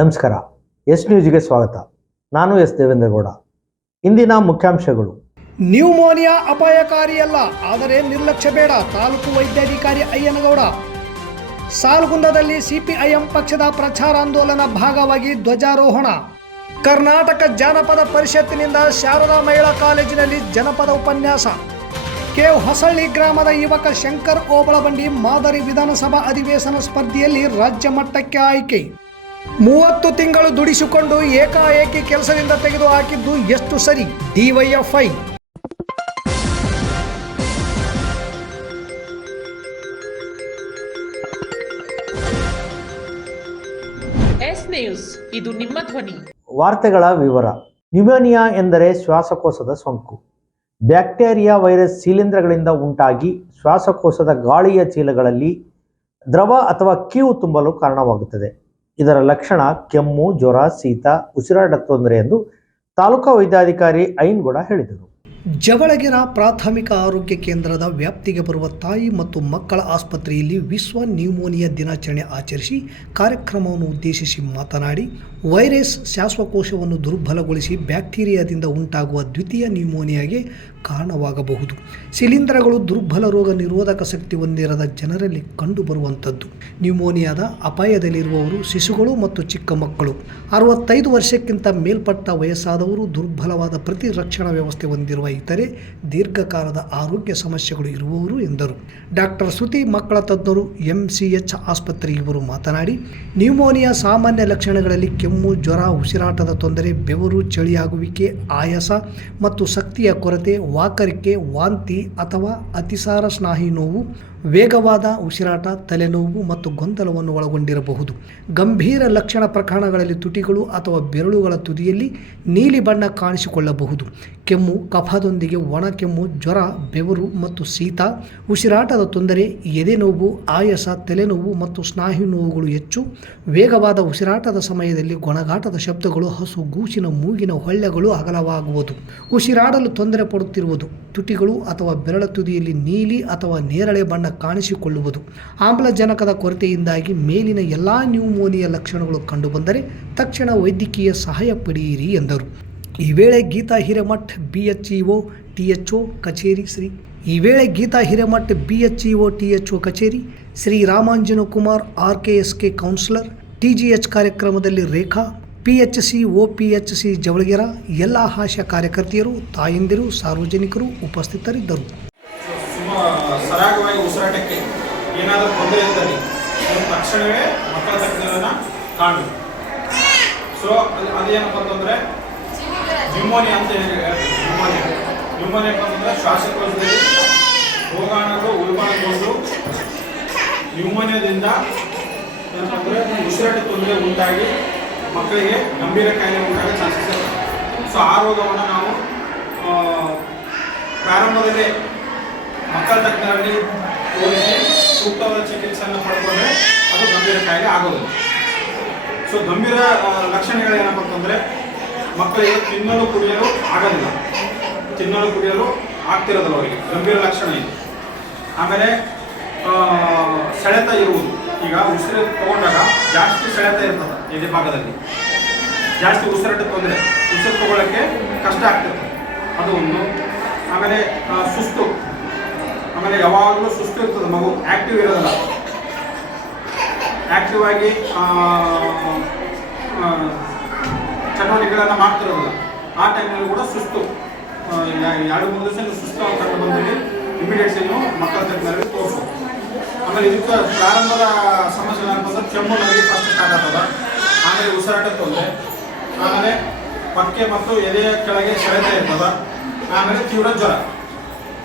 ನಮಸ್ಕಾರ. ಎಸ್ ನ್ಯೂಸ್ಗೆ ಸ್ವಾಗತ. ನಾನು ಎಸ್ ದೇವೇಂದ್ರಗೌಡ. ಇಂದಿನ ಮುಖ್ಯಾಂಶಗಳು. ನ್ಯೂಮೋನಿಯಾ ಅಪಾಯಕಾರಿಯಲ್ಲ ಆದರೆ ನಿರ್ಲಕ್ಷ್ಯ ಬೇಡ, ತಾಲೂಕು ವೈದ್ಯಾಧಿಕಾರಿ ಅಯ್ಯನಗೌಡ. ಸಾಲ್ಗುಂದದಲ್ಲಿ ಸಿಪಿಐಎಂ ಪಕ್ಷದ ಪ್ರಚಾರಾಂದೋಲನ ಭಾಗವಾಗಿ ಧ್ವಜಾರೋಹಣ. ಕರ್ನಾಟಕ ಜಾನಪದ ಪರಿಷತ್ತಿನಿಂದ ಶಾರದಾ ಮಹಿಳಾ ಕಾಲೇಜಿನಲ್ಲಿ ಜನಪದ ಉಪನ್ಯಾಸ. ಕೆ ಹೊಸಳ್ಳಿ ಗ್ರಾಮದ ಯುವಕ ಶಂಕರ್ ಓಬಳಬಂಡಿ ಮಾದರಿ ವಿಧಾನಸಭಾ ಅಧಿವೇಶನ ಸ್ಪರ್ಧೆಯಲ್ಲಿ ರಾಜ್ಯ ಮಟ್ಟಕ್ಕೆ ಆಯ್ಕೆ. ಮೂವತ್ತು ತಿಂಗಳು ದುಡಿಸಿಕೊಂಡು ಏಕಾಏಕಿ ಕೆಲಸದಿಂದ ತೆಗೆದು ಹಾಕಿದ್ದು ಎಷ್ಟು ಸರಿ? ಡಿವೈಎಫ್ಐ ಎಸ್ ನ್ಯೂಸ್ ಇದು ನಿಮ್ಮ ಧ್ವನಿ. ವಾರ್ತೆಗಳ ವಿವರ. ನ್ಯುಮೋನಿಯಾ ಎಂದರೆ ಶ್ವಾಸಕೋಶದ ಸೋಂಕು. ಬ್ಯಾಕ್ಟೀರಿಯಾ ವೈರಸ್ ಶಿಲೀಂಧ್ರಗಳಿಂದ ಉಂಟಾಗಿ ಶ್ವಾಸಕೋಶದ ಗಾಳಿಯ ಚೀಲಗಳಲ್ಲಿ ದ್ರವ ಅಥವಾ ಕೀವು ತುಂಬಲು ಕಾರಣವಾಗುತ್ತದೆ. ಇದರ ಲಕ್ಷಣ ಕೆಮ್ಮು ಜ್ವರ ಶೀತ ಉಸಿರಾಟದ ತೊಂದರೆ ಎಂದು ತಾಲೂಕಾ ವೈದ್ಯಾಧಿಕಾರಿ ಐನ್ಗೌಡ ಹೇಳಿದರು. ಜವಳಗಿರ ಪ್ರಾಥಮಿಕ ಆರೋಗ್ಯ ಕೇಂದ್ರದ ವ್ಯಾಪ್ತಿಗೆ ಬರುವ ತಾಯಿ ಮತ್ತು ಮಕ್ಕಳ ಆಸ್ಪತ್ರೆಯಲ್ಲಿ ವಿಶ್ವ ನ್ಯೂಮೋನಿಯಾ ದಿನಾಚರಣೆ ಆಚರಿಸಿ ಕಾರ್ಯಕ್ರಮವನ್ನು ಉದ್ದೇಶಿಸಿ ಮಾತನಾಡಿ, ವೈರಸ್ ಶ್ವಾಸಕೋಶವನ್ನು ದುರ್ಬಲಗೊಳಿಸಿ ಬ್ಯಾಕ್ಟೀರಿಯಾದಿಂದ ಉಂಟಾಗುವ ದ್ವಿತೀಯ ನ್ಯೂಮೋನಿಯಾಗೆ ಕಾರಣವಾಗಬಹುದು. ಶಿಲೀಂಧ್ರಗಳು ದುರ್ಬಲ ರೋಗ ನಿರೋಧಕ ಶಕ್ತಿ ಹೊಂದಿರದ ಜನರಲ್ಲಿ ಕಂಡುಬರುವಂಥದ್ದು. ನ್ಯೂಮೋನಿಯಾದ ಅಪಾಯದಲ್ಲಿರುವವರು ಶಿಶುಗಳು ಮತ್ತು ಚಿಕ್ಕ ಮಕ್ಕಳು. ಅರವತ್ತೈದು ವರ್ಷಕ್ಕಿಂತ ಮೇಲ್ಪಟ್ಟ ವಯಸ್ಸಾದವರು ದುರ್ಬಲವಾದ ಪ್ರತಿರಕ್ಷಣಾ ವ್ಯವಸ್ಥೆ ಹೊಂದಿರುವ ಇತರೆ ದೀರ್ಘಕಾಲದ ಆರೋಗ್ಯ ಸಮಸ್ಯೆಗಳು ಇರುವವರು ಎಂದರು. ಡಾಕ್ಟರ್ ಶ್ರುತಿ ಮಕ್ಕಳ ತಜ್ಞರು, ಎಂಸಿಎಚ್ ಆಸ್ಪತ್ರೆ ಇವರು ಮಾತನಾಡಿ, ನ್ಯೂಮೋನಿಯಾ ಸಾಮಾನ್ಯ ಲಕ್ಷಣಗಳಲ್ಲಿ ಕೆಮ್ಮು, ಜ್ವರ, ಉಸಿರಾಟದ ತೊಂದರೆ, ಬೆವರು, ಚಳಿಯಾಗುವಿಕೆ, ಆಯಾಸ ಮತ್ತು ಶಕ್ತಿಯ ಕೊರತೆ, ವಾಕರಿಕೆ, ವಾಂತಿ ಅಥವಾ ಅತಿಸಾರ ಸ್ನಾಹಿ ನೋವು ವೇಗವಾದ ಉಸಿರಾಟ, ತಲೆನೋವು ಮತ್ತು ಗೊಂದಲವನ್ನು ಒಳಗೊಂಡಿರಬಹುದು. ಗಂಭೀರ ಲಕ್ಷಣ ಪ್ರಕರಣಗಳಲ್ಲಿ ತುಟಿಗಳು ಅಥವಾ ಬೆರಳುಗಳ ತುದಿಯಲ್ಲಿ ನೀಲಿ ಬಣ್ಣ ಕಾಣಿಸಿಕೊಳ್ಳಬಹುದು. ಕೆಮ್ಮು, ಕಫದೊಂದಿಗೆ ಒಣ ಕೆಮ್ಮು, ಜ್ವರ, ಬೆವರು ಮತ್ತು ಶೀತ, ಉಸಿರಾಟದ ತೊಂದರೆ ಎದೆನೋವು ಆಯಾಸ, ತಲೆನೋವು ಮತ್ತು ಸ್ನಾಯು ನೋವುಗಳು ಹೆಚ್ಚು. ವೇಗವಾದ ಉಸಿರಾಟದ ಸಮಯದಲ್ಲಿ ಗೊಣಗಾಟದ ಶಬ್ದಗಳು, ಹಸು, ಗೂಸಿನ ಮೂಗಿನ ಹೊಳ್ಳೆಗಳು ಅಗಲವಾಗುವುದು. ಉಸಿರಾಡಲು ತೊಂದರೆ ಪಡುತ್ತಿರುವುದು. ತುಟಿಗಳು ಅಥವಾ ಬೆರಳ ತುದಿಯಲ್ಲಿ ನೀಲಿ ಅಥವಾ ನೇರಳೆ ಬಣ್ಣ ಕಾಣಿಸಿಕೊಳ್ಳುವುದು. ಆಮ್ಲಜನಕದ ಕೊರತೆಯಿಂದಾಗಿ ಮೇಲಿನ ಎಲ್ಲ ನ್ಯೂಮೋನಿಯಾ ಲಕ್ಷಣಗಳು ಕಂಡುಬಂದರೆ ತಕ್ಷಣ ವೈದ್ಯಕೀಯ ಸಹಾಯ ಪಡೆಯಿರಿ ಎಂದರು. ಈ ವೇಳೆ Geeta Hiremath, B H E O T H O, ಕಚೇರಿ ಶ್ರೀ ಈ ವೇಳೆ Geeta Hiremath, B H E O T H O, ಕಚೇರಿ Shri Ramanjana Kumar, R K S K councillor, T G H ಕಾರ್ಯಕ್ರಮದಲ್ಲಿ Rekha, P H C, O P H C Javalagera, ಎಲ್ಲ ಆಶಾ ಕಾರ್ಯಕರ್ತೆಯರು, ತಾಯಂದಿರು, ಸಾರ್ವಜನಿಕರು ಉಪಸ್ಥಿತರಿದ್ದರು. ಸರಾಗವಾಗಿ ಉಸಿರಾಟಕ್ಕೆ ಏನಾದರೂ ತೊಂದರೆ ಇದ್ದಲ್ಲಿ ತಕ್ಷಣವೇ ಮಕ್ಕಳ ತಜ್ಞರನ್ನ ಕಾಣಬೇಕು ಸೊ ಅದು ಅದೇನಪ್ಪ ಅಂತಂದರೆ, ನ್ಯೂಮೋನಿಯಾ ಅಂತ ಹೇಳಿ ನ್ಯೂಮೋನಿಯಾ. ನ್ಯೂಮೋನಿಯಾ ಅಂತಂದರೆ ಶ್ವಾಸಕೋಶದಲ್ಲಿ ರೋಗಾಣುಗಳು ಉಲ್ಬಣಗೊಂಡು ನ್ಯೂಮೋನಿಯಾದಿಂದ ಏನಪ್ಪ ಅಂದರೆ ಉಸಿರಾಟ ತೊಂದರೆ ಉಂಟಾಗಿ ಮಕ್ಕಳಿಗೆ ಗಂಭೀರ ಕಾಯಿಲೆ ಉಂಟಾಗೋ ಚಾನ್ಸಸ್ ಇರುತ್ತೆ. ಸೊ ಆ ರೋಗವನ್ನು ನಾವು ಪ್ರಾರಂಭದಲ್ಲೇ ಮಕ್ಕಳ ತಜ್ಞರಲ್ಲಿ ತೋರಿಸಿ ಸೂಕ್ತವಾದ ಚಿಕಿತ್ಸೆಯನ್ನು ಪಡ್ಕೊಂಡ್ರೆ ಅದು ಗಂಭೀರ ಕಾಯಿಲೆ ಆಗೋದಿಲ್ಲ. ಸೊ ಗಂಭೀರ ಲಕ್ಷಣಗಳು ಏನಪ್ಪ ಅಂತಂದರೆ ಮಕ್ಕಳಿಗೆ ತಿನ್ನಲು ಕುಡಿಯಲು ಆಗೋದಿಲ್ಲ. ತಿನ್ನಲು ಕುಡಿಯಲು ಆಗ್ತಿರೋದಿಲ್ಲ ಅವರಿಗೆ. ಗಂಭೀರ ಲಕ್ಷಣ ಇದೆ. ಆಮೇಲೆ ಸೆಳೆತ ಇರುವುದು. ಈಗ ಉಸಿರು ತಗೊಂಡಾಗ ಜಾಸ್ತಿ ಸೆಳೆತ ಇರ್ತದೆ ಎದೆ ಭಾಗದಲ್ಲಿ. ಜಾಸ್ತಿ ಉಸಿರಾಟ ತೊಂದರೆ. ಉಸಿರು ತಗೊಳ್ಳೋಕ್ಕೆ ಕಷ್ಟ ಆಗ್ತಿರ್ತದೆ. ಅದು ಒಂದು. ಆಮೇಲೆ ಸುಸ್ತು. ಆಮೇಲೆ ಯಾವಾಗಲೂ ಸುಸ್ತು ಇರ್ತದೆ, ಮಗು. ಆ್ಯಕ್ಟಿವ್ ಇರೋದಿಲ್ಲ. ಆ್ಯಕ್ಟಿವ್ ಆಗಿ ಚಟುವಟಿಕೆಗಳನ್ನು ಮಾಡ್ತಿರೋದಿಲ್ಲ. ಆ ಟೈಮ್ನಲ್ಲಿ ಕೂಡ ಸುಸ್ತು. ಎರಡು, ಮೂರು ದಿವಸ ಸುಸ್ತು ಅಂತ ಬಂದಲ್ಲಿ ಇಮಿಡಿಯೇಟ್ಸ್ ನೀವು ಮಕ್ಕಳ ತಜ್ಞರಿಗೆ ತೋರಿಸು. ಆಮೇಲೆ ಇದಕ್ಕೆ ಪ್ರಾರಂಭದ ಸಮಸ್ಯೆ ಅಂತಂದ್ರೆ ಕೆಮ್ಮು ನಲ್ಲಿ ಫಸ್ಟ್ ಸ್ಟಾರ್ಟ್ ಆಗ್ತದ. ಆಮೇಲೆ ಉಸಿರಾಟ ತೊಂದರೆ. ಆಮೇಲೆ ಪಕ್ಕೆ ಮತ್ತು ಎದೆಯ ಕೆಳಗೆ ಸೆಳೆತ ಇರ್ತದೆ. ಆಮೇಲೆ ತೀವ್ರ ಜ್ವರ.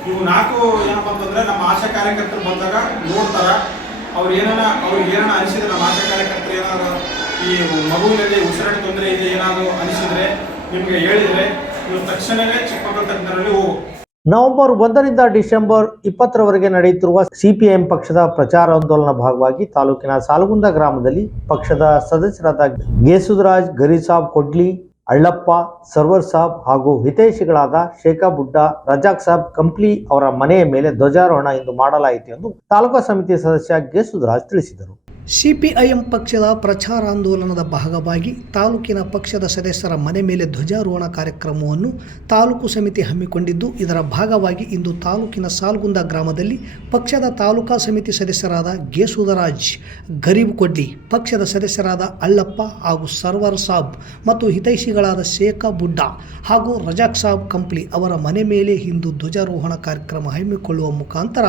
ಇವು ನಾಲ್ಕು ಏನಪ್ಪ ಅಂತಂದ್ರೆ ನಮ್ಮ ಆಶಾ ಕಾರ್ಯಕರ್ತರು ಬಂದಾಗ ನೋಡ್ತಾರ. ಅವ್ರು ಏನಾರ ಅವ್ರಿಗೆ ಏನಾರ ಅನಿಸಿದ್ರೆ ನಮ್ಮ ಆಶಾ ಕಾರ್ಯಕರ್ತರು ಏನಾದ್ರು ಈ ಮಗುವಿನಲ್ಲಿ ಉಸಿರಾಟ ತೊಂದರೆ ಇದೆ, ಏನಾದ್ರು ಅನಿಸಿದ್ರೆ ನಿಮಗೆ ಹೇಳಿದ್ರೆ ನೀವು ತಕ್ಷಣವೇ ಚಿಕ್ಕ ಮಕ್ಕಳ ತಜ್ಞರಲ್ಲಿ ಹೋಗು. ನವೆಂಬರ್ ಒಂದರಿಂದ ಡಿಸೆಂಬರ್ ಇಪ್ಪತ್ತರವರೆಗೆ ನಡೆಯುತ್ತಿರುವ ಸಿಪಿಎಂ ಪಕ್ಷದ ಪ್ರಚಾರಾಂದೋಲನ ಭಾಗವಾಗಿ ತಾಲೂಕಿನ ಸಾಲಗುಂದ ಗ್ರಾಮದಲ್ಲಿ ಪಕ್ಷದ ಸದಸ್ಯರಾದ ಗೇಸುದರಾಜ್, ಗರಿಸಾಬ್, ಕೊಡ್ಲಿ ಅಳ್ಳಪ್ಪ, ಸರ್ವರ್ ಸಾಬ್ ಹಾಗೂ ಹಿತೈಷಿಗಳಾದ ಶೇಖಾ ಬುಡ್ಡ, ರಜಾಕ್ ಸಾಬ್, ಕಂಪ್ಲಿ ಅವರ ಮನೆಯ ಮೇಲೆ ಧ್ವಜಾರೋಹಣ ಇಂದು ಮಾಡಲಾಯಿತು ಎಂದು ತಾಲೂಕಾ ಸಮಿತಿ ಸದಸ್ಯ ಗೇಸುದರಾಜ್ ತಿಳಿಸಿದರು. ಸಿಪಿಐಎಂ ಪಕ್ಷದ ಪ್ರಚಾರಾಂದೋಲನದ ಭಾಗವಾಗಿ ತಾಲೂಕಿನ ಪಕ್ಷದ ಸದಸ್ಯರ ಮನೆ ಮೇಲೆ ಧ್ವಜಾರೋಹಣ ಕಾರ್ಯಕ್ರಮವನ್ನು ತಾಲೂಕು ಸಮಿತಿ ಹಮ್ಮಿಕೊಂಡಿದ್ದು, ಇದರ ಭಾಗವಾಗಿ ಇಂದು ತಾಲೂಕಿನ ಸಾಲ್ಗುಂದ ಗ್ರಾಮದಲ್ಲಿ ಪಕ್ಷದ ತಾಲೂಕಾ ಸಮಿತಿ ಸದಸ್ಯರಾದ ಗೇಸುದರಾಜ್ ಗರೀಬ್ ಕೊಡ್ಲಿ, ಪಕ್ಷದ ಸದಸ್ಯರಾದ ಅಳ್ಳಪ್ಪ ಹಾಗೂ ಸರ್ವರ್ ಸಾಬ್ ಮತ್ತು ಹಿತೈಷಿಗಳಾದ ಶೇಖ ಬುಡ್ಡಾ ಹಾಗೂ ರಜಾಕ್ ಸಾಬ್ ಕಂಪ್ಲಿ ಅವರ ಮನೆ ಮೇಲೆ ಇಂದು ಧ್ವಜಾರೋಹಣ ಕಾರ್ಯಕ್ರಮ ಹಮ್ಮಿಕೊಳ್ಳುವ ಮುಖಾಂತರ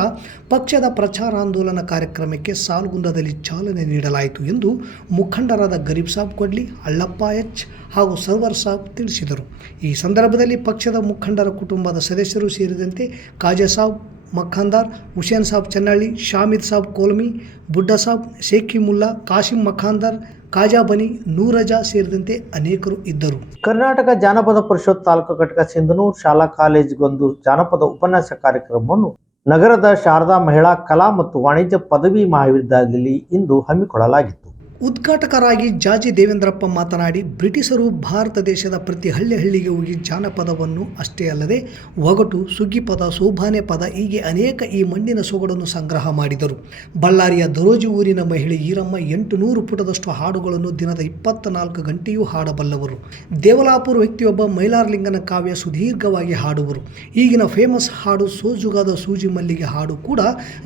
ಪಕ್ಷದ ಪ್ರಚಾರಾಂದೋಲನ ಕಾರ್ಯಕ್ರಮಕ್ಕೆ ಸಾಲ್ಗುಂದದಲ್ಲಿ ಚಾಲನೆ ನೀಡಲಾಯಿತು ಎಂದು ಮುಖಂಡರಾದ ಗರೀಬ್ ಸಾಬ್ ಕೊಡ್ಲಿ ಅಳ್ಳಪ್ಪ ಎಚ್ ಹಾಗೂ ಸರ್ವರ್ ಸಾಬ್ ತಿಳಿಸಿದರು. ಈ ಸಂದರ್ಭದಲ್ಲಿ ಪಕ್ಷದ ಮುಖಂಡರ ಕುಟುಂಬದ ಸದಸ್ಯರು ಸೇರಿದಂತೆ ಕಾಜಾ ಸಾಬ್, ಮಖಾಂದಾರ್, ಹುಸೇನ್ ಸಾಬ್ ಚನ್ನಳ್ಳಿ, ಶಾಮಿದ್ ಸಾಬ್ ಕೋಲ್ಮಿ, ಬುಡ್ಡ ಸಾಬ್, ಶೇಖಿ ಮುಲ್ಲಾ, ಕಾಶಿಂ ಮಖಾಂದಾರ್ ಕಾಜಾಬನಿ ನೂರಜಾ ಸೇರಿದಂತೆ ಅನೇಕರು ಇದ್ದರು. ಕರ್ನಾಟಕ ಜಾನಪದ ಪರಿಷತ್ ತಾಲೂಕು ಘಟಕ ಸಿಂಧನೂರು ಶಾಲಾ ಕಾಲೇಜಿಗೊಂದು ಜಾನಪದ ಉಪನ್ಯಾಸ ಕಾರ್ಯಕ್ರಮವನ್ನು ನಗರದ ಶಾರದಾ ಮಹಿಳಾ ಕಲಾ ಮತ್ತು ವಾಣಿಜ್ಯ ಪದವಿ ಮಹಾವಿದ್ಯಾಲಯದಲ್ಲಿ ಇಂದು ಹಮ್ಮಿಕೊಳ್ಳಲಾಗಿತ್ತು. ಉದ್ಘಾಟಕರಾಗಿ ಜಾಜಿ ದೇವೇಂದ್ರಪ್ಪ ಮಾತನಾಡಿ, ಬ್ರಿಟಿಷರು ಭಾರತ ದೇಶದ ಪ್ರತಿ ಹಳ್ಳಿ ಹಳ್ಳಿಗೆ ಹೋಗಿ ಜಾನಪದವನ್ನು ಅಷ್ಟೇ ಅಲ್ಲದೆ ಒಗಟು, ಸುಗ್ಗಿಪದ ಸೋಭಾನೆ ಪದ ಹೀಗೆ ಅನೇಕ ಈ ಮಣ್ಣಿನ ಸೊಗಡನ್ನು ಸಂಗ್ರಹ ಮಾಡಿದರು. ಬಳ್ಳಾರಿಯ ದರೋಜಿ ಊರಿನ ಮಹಿಳೆ ಈರಮ್ಮ ಎಂಟು ನೂರು ಪುಟದಷ್ಟು ಹಾಡುಗಳನ್ನು ದಿನದ ಇಪ್ಪತ್ತ ನಾಲ್ಕು ಗಂಟೆಯೂ ಹಾಡಬಲ್ಲವರು. ದೇವಲಾಪುರ ವ್ಯಕ್ತಿಯೊಬ್ಬ ಮೈಲಾರಲಿಂಗನ ಕಾವ್ಯ ಸುದೀರ್ಘವಾಗಿ ಹಾಡುವರು. ಈಗಿನ ಫೇಮಸ್ ಹಾಡು ಸೋಜುಗಾದ ಸೂಜಿ ಮಲ್ಲಿಗೆ ಹಾಡು ಕೂಡ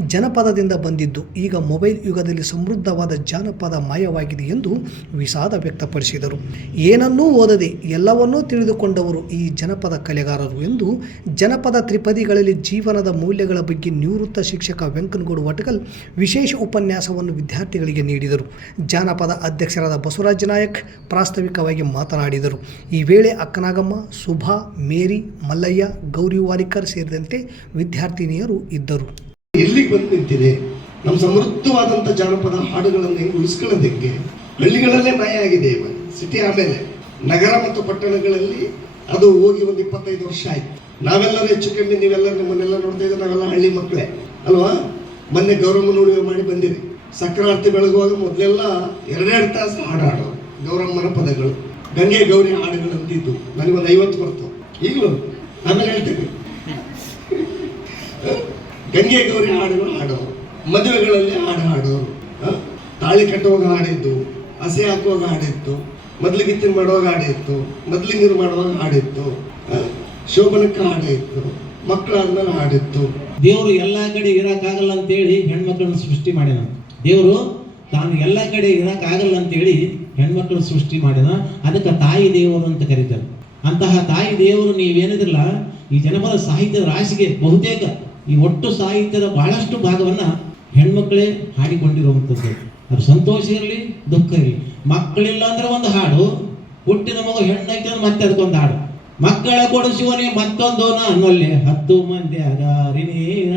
ಜನಪದದಿಂದ ಬಂದಿದ್ದು. ಈಗ ಮೊಬೈಲ್ ಯುಗದಲ್ಲಿ ಸಮೃದ್ಧವಾದ ಜಾನಪದ ಮಾಯವಾಗಿದೆ ಎಂದು ವಿಷಾದ ವ್ಯಕ್ತಪಡಿಸಿದರು. ಏನನ್ನೂ ಓದದೆ ಎಲ್ಲವನ್ನೂ ತಿಳಿದುಕೊಂಡವರು ಈ ಜನಪದ ಕಲೆಗಾರರು ಎಂದು ಜನಪದ ತ್ರಿಪದಿಗಳಲ್ಲಿ ಜೀವನದ ಮೌಲ್ಯಗಳ ಬಗ್ಗೆ ನಿವೃತ್ತ ಶಿಕ್ಷಕ ವೆಂಕನಗೌಡ ವಟಕಲ್ ವಿಶೇಷ ಉಪನ್ಯಾಸವನ್ನು ವಿದ್ಯಾರ್ಥಿಗಳಿಗೆ ನೀಡಿದರು. ಜಾನಪದ ಅಧ್ಯಕ್ಷರಾದ ಬಸವರಾಜ ನಾಯಕ್ ಪ್ರಾಸ್ತಾವಿಕವಾಗಿ ಮಾತನಾಡಿದರು. ಈ ವೇಳೆ ಅಕ್ಕನಾಗಮ್ಮ ಸುಭಾ ಮೇರಿ, ಮಲ್ಲಯ್ಯ, ಗೌರಿ ವಾರಿಕರ್ ಸೇರಿದಂತೆ ವಿದ್ಯಾರ್ಥಿನಿಯರು ಇದ್ದರು. ನಮ್ಮ ಸಮೃದ್ಧವಾದಂಥ ಜಾನಪದ ಹಾಡುಗಳನ್ನು ಹೆಂಗೆ ಉಳಿಸ್ಕೊಳ್ಳೋದು ಹೆಂಗೆ? ಹಳ್ಳಿಗಳಲ್ಲೇ ಮಾಯ ಆಗಿದೆ ಇವಾಗ. ಸಿಟಿ ಆಮೇಲೆ ನಗರ ಮತ್ತು ಪಟ್ಟಣಗಳಲ್ಲಿ ಅದು ಹೋಗಿ ಒಂದು ಇಪ್ಪತ್ತೈದು ವರ್ಷ ಆಯ್ತು. ನಾವೆಲ್ಲರೂ ಹೆಚ್ಚು ಕಮ್ಮಿ ನೀವೆಲ್ಲ ನಮ್ಮನ್ನೆಲ್ಲ ನೋಡ್ತಾ ಇದ್ರೆ ನಾವೆಲ್ಲ ಹಳ್ಳಿ ಮಕ್ಕಳೇ, ಅಲ್ವಾ? ಮೊನ್ನೆ ಗೌರಮ್ಮ ಉಳಿವೆ ಮಾಡಿ ಬಂದಿರಿ. ಸಕ್ರಾರ್ತಿ ಬೆಳಗುವಾಗ ಮೊದಲೆಲ್ಲ ಎರಡೆರಡು ತಾಸು ಹಾಡು ಹಾಡೋರು ಗೌರಮ್ಮನ ಪದಗಳು. ಗಂಗೆ ಗೌರಿ ಹಾಡುಗಳು ಅಂತಿದ್ದು ಒಂದು ಐವತ್ತು ಬರ್ತು. ಈಗಲೂ ಆಮೇಲೆ ಹೇಳ್ತೇವೆ ಗಂಗೆ ಗೌರಿ ಹಾಡುಗಳು ಹಾಡೋರು. ಮದುವೆಗಳಲ್ಲಿ ಹಾಡು ಹಾಡೋರು ತಾಳಿ ಕಟ್ಟುವಾಗ ಹಾಡಿದ್ದು, ಹಸೆ ಹಾಕುವಾಗ ಹಾಡಿತ್ತು ಮೊದ್ಲಿಗಿತ್ತಿನ ಮಾಡುವಾಗ ಹಾಡಿತ್ತು ಮೊದ್ಲಿಂಗಿರು ಮಾಡುವಾಗ ಹಾಡಿತ್ತು? ಶೋಭನಕ್ಕೆ ಹಾಡಿತ್ತು ಮಕ್ಕಳಾದ್ಮೇಲೆ ಹಾಡಿತ್ತು ದೇವರು ಎಲ್ಲ ಕಡೆ ಇರೋಕ್ಕಾಗಲ್ಲ ಅಂತೇಳಿ ಹೆಣ್ಮಕ್ಳನ್ನ ಸೃಷ್ಟಿ ಮಾಡ್ಯಾನ. ದೇವರು ತಾನು ಎಲ್ಲ ಕಡೆ ಇರೋಕ್ಕಾಗಲ್ಲ ಅಂತೇಳಿ ಹೆಣ್ಮಕ್ಳನ್ನ ಸೃಷ್ಟಿ ಮಾಡ್ಯಾನ. ಅದಕ್ಕೆ ತಾಯಿ ದೇವರು ಅಂತ ಕರೀತಾರೆ. ಅಂತಹ ತಾಯಿ ದೇವರು ನೀವೇನಿದ್ರಲ್ಲ, ಈ ಜನಪದ ಸಾಹಿತ್ಯದ ರಾಶಿಗೆ ಬಹುತೇಕ ಈ ಒಟ್ಟು ಸಾಹಿತ್ಯದ ಬಹಳಷ್ಟು ಭಾಗವನ್ನ ಹೆಣ್ಮಕ್ಳೇ ಹಾಡಿಕೊಂಡಿರುವಂಥದ್ದು. ಅದು ಸಂತೋಷ ಇರಲಿ, ದುಃಖ ಇರಲಿ. ಮಕ್ಕಳಿಲ್ಲ ಅಂದ್ರೆ ಒಂದು ಹಾಡು, ಹುಟ್ಟಿದ ಮಗು ಹೆಣ್ಣೈತೆ ಅಂದ್ರೆ ಮತ್ತೆ ಅದಕ್ಕೊಂದು ಹಾಡು. ಮಕ್ಕಳ ಶಿವನೇ ಮತ್ತೊಂದು ನನ್ನಲ್ಲಿ ಹತ್ತು ಮಂದ್ಯಾಗ ಹರಿನೀರ,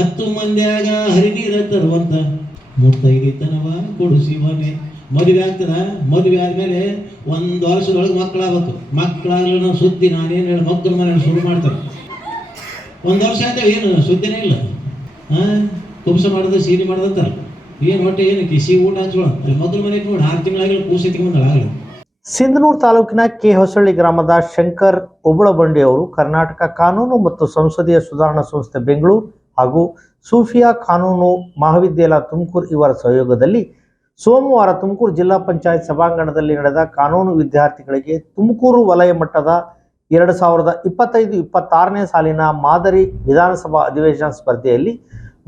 ಹತ್ತು ಮಂದ್ಯಾಗ ಹರಿನೀರ ತರುವಂತ ಮುತ್ತೈದಿತನವ ಶಿವನೇ. ಮದುವೆ ಆಗ್ತದ? ಮದುವೆ ಆದ್ಮೇಲೆ ಒಂದು ವರ್ಷದೊಳಗೆ ಮಕ್ಕಳಾಗಬೇಕು. ನಾವು ಸುದ್ದಿ ನಾನೇನು ಹೇಳಿ ಮಕ್ಕಳ ಮನೆ ಶುರು ಮಾಡ್ತಾರೆ ಒಂದು ವರ್ಷ ಆಯ್ತೇವೆ ಏನು? ಸುದ್ದಿನೇ ಇಲ್ಲ. ಹಾ ಕುಂಸ ಮಾಡಿದ್ರೆ ಸೀರೆ ಮಾಡೋದಂತಾರ ಏನು ಹೊಟ್ಟೆ ಏನು ಕಿಸಿ ಊಟ ಹಂಚ್ಕೊಳ. ಮೊದಲು ಮನೆಗೆ ನೋಡಿ ಆರು ತಿಂಗಳಾಗಲಿ ಕೂಸಿ ಎತ್ಕೊಂಡ್ಬಂದಳ ಆಗಲಿ ಸಿಂಧನೂರು ತಾಲೂಕಿನ ಕೆ ಹೊಸಳ್ಳಿ ಗ್ರಾಮದ ಶಂಕರ್ ಉಬಳಬಂಡಿ ಅವರು ಕರ್ನಾಟಕ ಕಾನೂನು ಮತ್ತು ಸಂಸದೀಯ ಸುಧಾರಣಾ ಸಂಸ್ಥೆ ಬೆಂಗಳೂರು ಹಾಗೂ ಸೂಫಿಯಾ ಕಾನೂನು ಮಹಾವಿದ್ಯಾಲಯ ತುಮಕೂರು ಇವರ ಸಹಯೋಗದಲ್ಲಿ ಸೋಮವಾರ ತುಮಕೂರು ಜಿಲ್ಲಾ ಪಂಚಾಯತ್ ಸಭಾಂಗಣದಲ್ಲಿ ನಡೆದ ಕಾನೂನು ವಿದ್ಯಾರ್ಥಿಗಳಿಗೆ ತುಮಕೂರು ವಲಯ ಮಟ್ಟದ ಎರಡು ಸಾವಿರದ ಇಪ್ಪತ್ತೈದು, ಇಪ್ಪತ್ತಾರನೇ ಸಾಲಿನ ಮಾದರಿ ವಿಧಾನಸಭಾ ಅಧಿವೇಶನ ಸ್ಪರ್ಧೆಯಲ್ಲಿ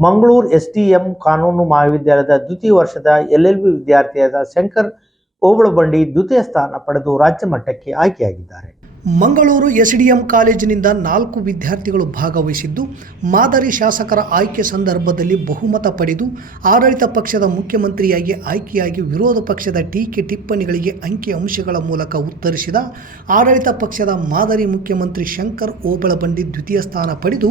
ಮಂಗಳೂರು ಎಸ್ ಟಿ ಎಂ ಕಾನೂನು ಮಹಾವಿದ್ಯಾಲಯದ ದ್ವಿತೀಯ ವರ್ಷದ ಎಲ್ ಎಲ್ ಬಿ ವಿದ್ಯಾರ್ಥಿಯಾದ ಶಂಕರ್ ಓಬಳಬಂಡಿ ದ್ವಿತೀಯ ಸ್ಥಾನ ಪಡೆದು ರಾಜ್ಯ ಮಟ್ಟಕ್ಕೆ ಆಯ್ಕೆಯಾಗಿದ್ದಾರೆ. ಮಂಗಳೂರು ಎಸ್ ಡಿ ಎಂ ಕಾಲೇಜಿನಿಂದ ನಾಲ್ಕು ವಿದ್ಯಾರ್ಥಿಗಳು ಭಾಗವಹಿಸಿದ್ದು, ಮಾದರಿ ಶಾಸಕರ ಆಯ್ಕೆ ಸಂದರ್ಭದಲ್ಲಿ ಬಹುಮತ ಪಡೆದು, ಆಡಳಿತ ಪಕ್ಷದ ಮುಖ್ಯಮಂತ್ರಿಯಾಗಿ ಆಯ್ಕೆಯಾಗಿ ವಿರೋಧ ಪಕ್ಷದ ಟೀಕೆ ಟಿಪ್ಪಣಿಗಳಿಗೆ ಅಂಕಿ ಅಂಶಗಳ ಮೂಲಕ ಉತ್ತರಿಸಿದ, ಆಡಳಿತ ಪಕ್ಷದ ಮಾದರಿ ಮುಖ್ಯಮಂತ್ರಿ ಶಂಕರ್ ಓಬಳಬಂಡಿ ದ್ವಿತೀಯ ಸ್ಥಾನ ಪಡೆದು,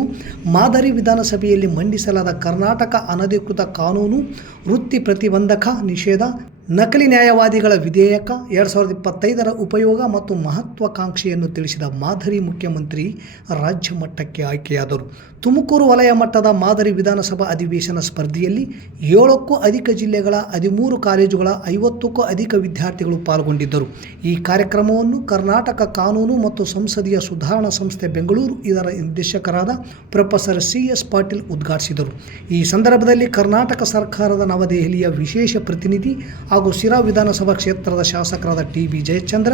ಮಾದರಿ ವಿಧಾನಸಭೆಯಲ್ಲಿ ಮಂಡಿಸಲಾದ ಕರ್ನಾಟಕ ಅನಧಿಕೃತ ಕಾನೂನು ವೃತ್ತಿ ಪ್ರತಿಬಂಧಕ ನಿಷೇಧ ನಕಲಿ ನ್ಯಾಯವಾದಿಗಳ ವಿಧೇಯಕ ಎರಡು ಸಾವಿರದ ಇಪ್ಪತ್ತೈದರ ಉಪಯೋಗ ಮತ್ತು ಮಹತ್ವಾಕಾಂಕ್ಷೆಯನ್ನು ತಿಳಿಸಿದ ಮಾದರಿ ಮುಖ್ಯಮಂತ್ರಿ ರಾಜ್ಯ ಮಟ್ಟಕ್ಕೆ ಆಯ್ಕೆಯಾದರು. ತುಮಕೂರು ವಲಯ ಮಟ್ಟದ ಮಾದರಿ ವಿಧಾನಸಭಾ ಅಧಿವೇಶನ ಸ್ಪರ್ಧೆಯಲ್ಲಿ ಏಳಕ್ಕೂ ಅಧಿಕ ಜಿಲ್ಲೆಗಳ ಹದಿಮೂರು ಕಾಲೇಜುಗಳ ಐವತ್ತಕ್ಕೂ ಅಧಿಕ ವಿದ್ಯಾರ್ಥಿಗಳು ಪಾಲ್ಗೊಂಡಿದ್ದರು. ಈ ಕಾರ್ಯಕ್ರಮವನ್ನು ಕರ್ನಾಟಕ ಕಾನೂನು ಮತ್ತು ಸಂಸದೀಯ ಸುಧಾರಣಾ ಸಂಸ್ಥೆ ಬೆಂಗಳೂರು ಇದರ ನಿರ್ದೇಶಕರಾದ ಪ್ರೊಫೆಸರ್ ಸಿ ಎಸ್ ಪಾಟೀಲ್ ಉದ್ಘಾಟಿಸಿದರು. ಈ ಸಂದರ್ಭದಲ್ಲಿ ಕರ್ನಾಟಕ ಸರ್ಕಾರದ ನವದೆಹಲಿಯ ವಿಶೇಷ ಪ್ರತಿನಿಧಿ ಹಾಗೂ ಸಿರಾ ವಿಧಾನಸಭಾ ಕ್ಷೇತ್ರದ ಶಾಸಕರಾದ ಟಿ ಬಿ ಜಯಚಂದ್ರ,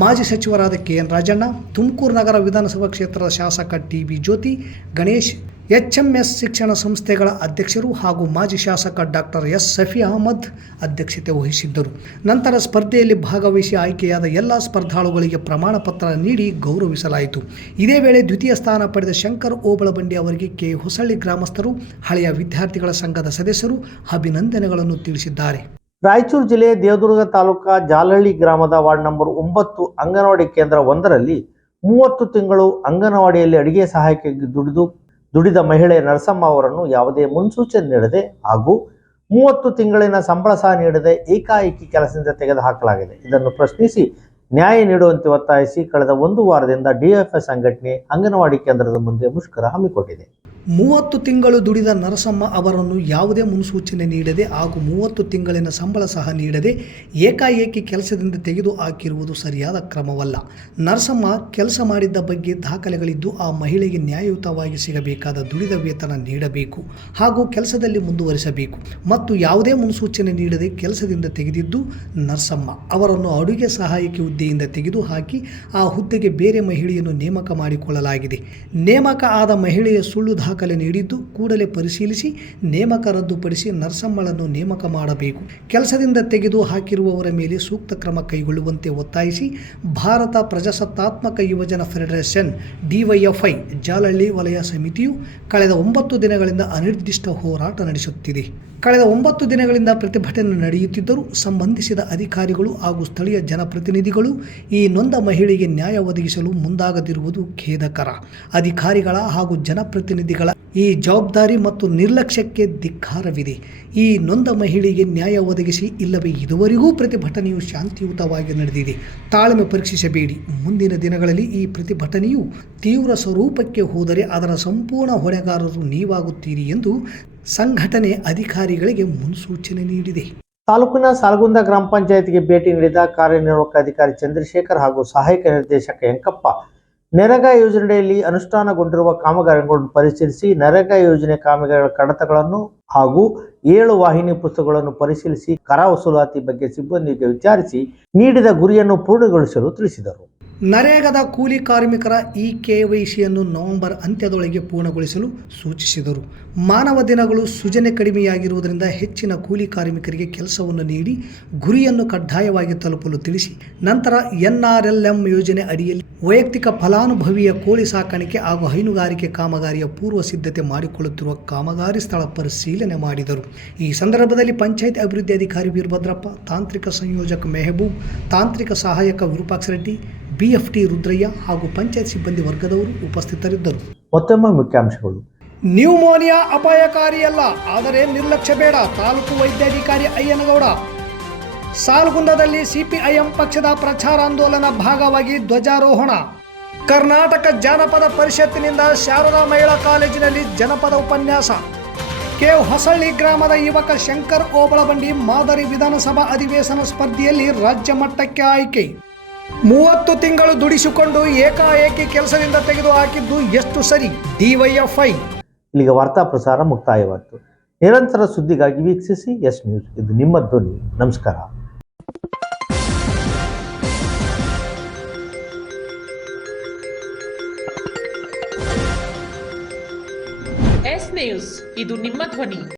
ಮಾಜಿ ಸಚಿವರಾದ ಕೆ ಎನ್ ರಾಜಣ್ಣ, ತುಮಕೂರು ನಗರ ವಿಧಾನಸಭಾ ಕ್ಷೇತ್ರದ ಶಾಸಕ T B Jyothi, Ganesh H M S ಶಿಕ್ಷಣ ಸಂಸ್ಥೆಗಳ ಅಧ್ಯಕ್ಷರು ಹಾಗೂ ಮಾಜಿ ಶಾಸಕ ಡಾಕ್ಟರ್ ಎಸ್ ಸಫಿ ಅಹಮದ್ ಅಧ್ಯಕ್ಷತೆ ವಹಿಸಿದ್ದರು. ನಂತರ ಸ್ಪರ್ಧೆಯಲ್ಲಿ ಭಾಗವಹಿಸಿ ಆಯ್ಕೆಯಾದ ಎಲ್ಲ ಸ್ಪರ್ಧಾಳುಗಳಿಗೆ ಪ್ರಮಾಣ ಪತ್ರ ನೀಡಿ ಗೌರವಿಸಲಾಯಿತು. ಇದೇ ವೇಳೆ ದ್ವಿತೀಯ ಸ್ಥಾನ ಪಡೆದ ಶಂಕರ್ ಓಬಳಬಂಡಿ ಅವರಿಗೆ ಕೆ ಹೊಸಳ್ಳಿ ಗ್ರಾಮಸ್ಥರು, ಹಳೆಯ ವಿದ್ಯಾರ್ಥಿಗಳ ಸಂಘದ ಸದಸ್ಯರು ಅಭಿನಂದನೆಗಳನ್ನು ತಿಳಿಸಿದ್ದಾರೆ. ರಾಯಚೂರು ಜಿಲ್ಲೆ ದೇವದುರ್ಗ ತಾಲೂಕಾ ಜಾಲಹಳ್ಳಿ ಗ್ರಾಮದ ವಾರ್ಡ್ ನಂಬರ್ ಒಂಬತ್ತು ಅಂಗನವಾಡಿ ಕೇಂದ್ರ ಒಂದರಲ್ಲಿ ಮೂವತ್ತು ತಿಂಗಳು ಅಂಗನವಾಡಿಯಲ್ಲಿ ಅಡಿಗೆ ಸಹಾಯಕ್ಕೆ ದುಡಿದು, ದುಡಿದ ಮಹಿಳೆ ನರಸಮ್ಮ ಅವರನ್ನು ಯಾವುದೇ ಮುನ್ಸೂಚನೆ ನೀಡದೆ ಹಾಗೂ ಮೂವತ್ತು ತಿಂಗಳಿನ ಸಂಬಳ ಸಹ ನೀಡದೆ ಏಕಾಏಕಿ ಕೆಲಸದಿಂದ ತೆಗೆದುಹಾಕಲಾಗಿದೆ. ಇದನ್ನು ಪ್ರಶ್ನಿಸಿ ನ್ಯಾಯ ನೀಡುವಂತೆ ಒತ್ತಾಯಿಸಿ ಕಳೆದ ಒಂದು ವಾರದಿಂದ ಡಿಎಫ್ಎಸ್ ಸಂಘಟನೆ ಅಂಗನವಾಡಿ ಕೇಂದ್ರದ ಮುಂದೆ ಮುಷ್ಕರ ಹಮ್ಮಿಕೊಂಡಿದೆ. ಮೂವತ್ತು ತಿಂಗಳು ದುಡಿದ ನರಸಮ್ಮ ಅವರನ್ನು ಯಾವುದೇ ಮುನ್ಸೂಚನೆ ನೀಡದೆ ಹಾಗೂ ಮೂವತ್ತು ತಿಂಗಳಿನ ಸಂಬಳ ಸಹ ನೀಡದೆ ಏಕಾಏಕಿ ಕೆಲಸದಿಂದ ತೆಗೆದು ಹಾಕಿರುವುದು ಸರಿಯಾದ ಕ್ರಮವಲ್ಲ. ನರಸಮ್ಮ ಕೆಲಸ ಮಾಡಿದ್ದ ಬಗ್ಗೆ ದಾಖಲೆಗಳಿದ್ದು ಆ ಮಹಿಳೆಗೆ ನ್ಯಾಯಯುತವಾಗಿ ಸಿಗಬೇಕಾದ ದುಡಿದ ವೇತನ ನೀಡಬೇಕು ಹಾಗೂ ಕೆಲಸದಲ್ಲಿ ಮುಂದುವರಿಸಬೇಕು ಮತ್ತು ಯಾವುದೇ ಮುನ್ಸೂಚನೆ ನೀಡದೆ ಕೆಲಸದಿಂದ ತೆಗೆದಿದ್ದು ನರಸಮ್ಮ ಅವರನ್ನು ಅಡುಗೆ ಸಹಾಯಕಿ ಹುದ್ದೆಯಿಂದ ತೆಗೆದು ಹಾಕಿ ಆ ಹುದ್ದೆಗೆ ಬೇರೆ ಮಹಿಳೆಯನ್ನು ನೇಮಕ ಮಾಡಿಕೊಳ್ಳಲಾಗಿದೆ. ನೇಮಕ ಆದ ಮಹಿಳೆಯ ಸುಳ್ಳು ನೀಡಿದ್ದು ಕೂಡಲೇ ಪರಿಶೀಲಿಸಿ ನೇಮಕ ರದ್ದುಪಡಿಸಿ ನರಸಮ್ಮಳನ್ನು ನೇಮಕ ಮಾಡಬೇಕು. ಕೆಲಸದಿಂದ ತೆಗೆದು ಹಾಕಿರುವವರ ಮೇಲೆ ಸೂಕ್ತ ಕ್ರಮ ಕೈಗೊಳ್ಳುವಂತೆ ಒತ್ತಾಯಿಸಿ ಭಾರತ ಪ್ರಜಾಸತ್ತಾತ್ಮಕ ಯುವಜನ ಫೆಡರೇಷನ್ ಡಿವೈಎಫ್ಐ ಜಾಲಹಳ್ಳಿ ವಲಯ ಸಮಿತಿಯು ಕಳೆದ ಒಂಬತ್ತು ದಿನಗಳಿಂದ ಅನಿರ್ದಿಷ್ಟ ಹೋರಾಟ ನಡೆಸುತ್ತಿದೆ. ಕಳೆದ ಒಂಬತ್ತು ದಿನಗಳಿಂದ ಪ್ರತಿಭಟನೆ ನಡೆಯುತ್ತಿದ್ದರೂ ಸಂಬಂಧಿಸಿದ ಅಧಿಕಾರಿಗಳು ಹಾಗೂ ಸ್ಥಳೀಯ ಜನಪ್ರತಿನಿಧಿಗಳು ಈ ನೊಂದ ಮಹಿಳೆಗೆ ನ್ಯಾಯ ಒದಗಿಸಲು ಮುಂದಾಗದಿರುವುದು ಖೇದಕರ. ಅಧಿಕಾರಿಗಳ ಹಾಗೂ ಜನಪ್ರತಿನಿಧಿಗಳ ಈ ಜವಾಬ್ದಾರಿ ಮತ್ತು ನಿರ್ಲಕ್ಷ್ಯಕ್ಕೆ ಧಿಕ್ಕಾರವಿದೆ. ಈ ನೊಂದ ಮಹಿಳೆಗೆ ನ್ಯಾಯ ಒದಗಿಸಿ ಇಲ್ಲವೇ ಇದುವರೆಗೂ ಪ್ರತಿಭಟನೆಯು ಶಾಂತಿಯುತವಾಗಿ ನಡೆದಿದೆ. ತಾಳ್ಮೆ ಪರೀಕ್ಷಿಸಬೇಡಿ. ಮುಂದಿನ ದಿನಗಳಲ್ಲಿ ಈ ಪ್ರತಿಭಟನೆಯು ತೀವ್ರ ಸ್ವರೂಪಕ್ಕೆ ಹೋದರೆ ಅದರ ಸಂಪೂರ್ಣ ಹೊಣೆಗಾರರು ನೀವಾಗುತ್ತೀರಿ ಎಂದು ಸಂಘಟನೆ ಅಧಿಕಾರಿಗಳಿಗೆ ಮುನ್ಸೂಚನೆ ನೀಡಿದೆ. ತಾಲೂಕಿನ ಸಾಲಗುಂದ ಗ್ರಾಮ ಪಂಚಾಯತ್ಗೆ ಭೇಟಿ ನೀಡಿದ ಕಾರ್ಯನಿರ್ವಾಹಕ ಅಧಿಕಾರಿ ಚಂದ್ರಶೇಖರ್ ಹಾಗೂ ಸಹಾಯಕ ನಿರ್ದೇಶಕ ಯಂಕಪ್ಪ ನರೇಗಾ ಯೋಜನೆಯಲ್ಲಿ ಅನುಷ್ಠಾನಗೊಂಡಿರುವ ಕಾಮಗಾರಿಗಳನ್ನು ಪರಿಶೀಲಿಸಿ ನರೇಗಾ ಯೋಜನೆ ಕಾಮಗಾರಿಗಳ ಕಡತಗಳನ್ನು ಹಾಗೂ ಏಳು ವಾಹಿನಿ ಪುಸ್ತಕಗಳನ್ನು ಪರಿಶೀಲಿಸಿ ಕರ ವಸೂಲಾತಿ ಬಗ್ಗೆ ಸಿಬ್ಬಂದಿಗೆ ವಿಚಾರಿಸಿ ನೀಡಿದ ಗುರಿಯನ್ನು ಪೂರ್ಣಗೊಳಿಸಲು ತಿಳಿಸಿದರು. ನರೇಗಾದ ಕೂಲಿ ಕಾರ್ಮಿಕರ ಇ ಕೆ ವೈಸಿಯನ್ನು ನವೆಂಬರ್ ಅಂತ್ಯದೊಳಗೆ ಪೂರ್ಣಗೊಳಿಸಲು ಸೂಚಿಸಿದರು. ಮಾನವ ದಿನಗಳು ಸೃಜನೆ ಕಡಿಮೆಯಾಗಿರುವುದರಿಂದ ಹೆಚ್ಚಿನ ಕೂಲಿ ಕಾರ್ಮಿಕರಿಗೆ ಕೆಲಸವನ್ನು ನೀಡಿ ಗುರಿಯನ್ನು ಕಡ್ಡಾಯವಾಗಿ ತಲುಪಲು ತಿಳಿಸಿ, ನಂತರ ಎನ್ಆರ್ಎಲ್ಎಂ ಯೋಜನೆ ಅಡಿಯಲ್ಲಿ ವೈಯಕ್ತಿಕ ಫಲಾನುಭವಿಯ ಕೋಳಿ ಸಾಕಾಣಿಕೆ ಹಾಗೂ ಹೈನುಗಾರಿಕೆ ಕಾಮಗಾರಿಯ ಪೂರ್ವ ಸಿದ್ಧತೆ ಮಾಡಿಕೊಳ್ಳುತ್ತಿರುವ ಕಾಮಗಾರಿ ಸ್ಥಳ ಪರಿಶೀಲನೆ ಮಾಡಿದರು. ಈ ಸಂದರ್ಭದಲ್ಲಿ ಪಂಚಾಯತ್ ಅಭಿವೃದ್ಧಿ ಅಧಿಕಾರಿ ವೀರಭದ್ರಪ್ಪ, ತಾಂತ್ರಿಕ ಸಂಯೋಜಕ ಮೆಹಬೂಬ್, ತಾಂತ್ರಿಕ ಸಹಾಯಕ ವಿರೂಪಾಕ್ಷ ರೆಡ್ಡಿ ಬಿಎಫ್ಟಿ ರುದ್ರಯ್ಯ ಹಾಗೂ ಪಂಚಾಯತ್ ಸಿಬ್ಬಂದಿ ವರ್ಗದವರು ಉಪಸ್ಥಿತರಿದ್ದರು. ಮತ್ತೊಮ್ಮೆ ಮುಖ್ಯಾಂಶಗಳು. ನ್ಯೂಮೋನಿಯಾ ಅಪಾಯಕಾರಿಯಲ್ಲ ಆದರೆ ನಿರ್ಲಕ್ಷ್ಯ ಬೇಡ ತಾಲೂಕು ವೈದ್ಯಾಧಿಕಾರಿ ಅಯ್ಯನಗೌಡ. ಸಾಲ್ಗುಂದದಲ್ಲಿ ಸಿಪಿಐಎಂ ಪಕ್ಷದ ಪ್ರಚಾರಾಂದೋಲನ ಭಾಗವಾಗಿ ಧ್ವಜಾರೋಹಣ. ಕರ್ನಾಟಕ ಜಾನಪದ ಪರಿಷತ್ತಿನಿಂದ ಶಾರದಾ ಮಹಿಳಾ ಕಾಲೇಜಿನಲ್ಲಿ ಜನಪದ ಉಪನ್ಯಾಸ. ಕೆ ಹೊಸಳ್ಳಿ ಗ್ರಾಮದ ಯುವಕ ಶಂಕರ್ ಓಬಳಬಂಡಿ ಮಾದರಿ ವಿಧಾನಸಭಾ ಅಧಿವೇಶನ ಸ್ಪರ್ಧೆಯಲ್ಲಿ ರಾಜ್ಯ ಮಟ್ಟಕ್ಕೆ ಆಯ್ಕೆ. ಮೂವತ್ತು ತಿಂಗಳು ದುಡಿಸಿಕೊಂಡು ಏಕಾಏಕಿ ಕೆಲಸದಿಂದ ತೆಗೆದು ಹಾಕಿದ್ದು ಎಷ್ಟು ಸರಿ? ಡಿವೈಎಫ್ಐ ಇಲ್ಲಿಗೆ ವಾರ್ತಾ ಪ್ರಸಾರ ಮುಕ್ತಾಯವಾಯಿತು. ನಿರಂತರ ಸುದ್ದಿಗಾಗಿ ವೀಕ್ಷಿಸಿ ಎಸ್ ನ್ಯೂಸ್. ಇದು ನಿಮ್ಮ ಧ್ವನಿ. ನಮಸ್ಕಾರ. S news. ಇದು ನಿಮ್ಮ ಧ್ವನಿ.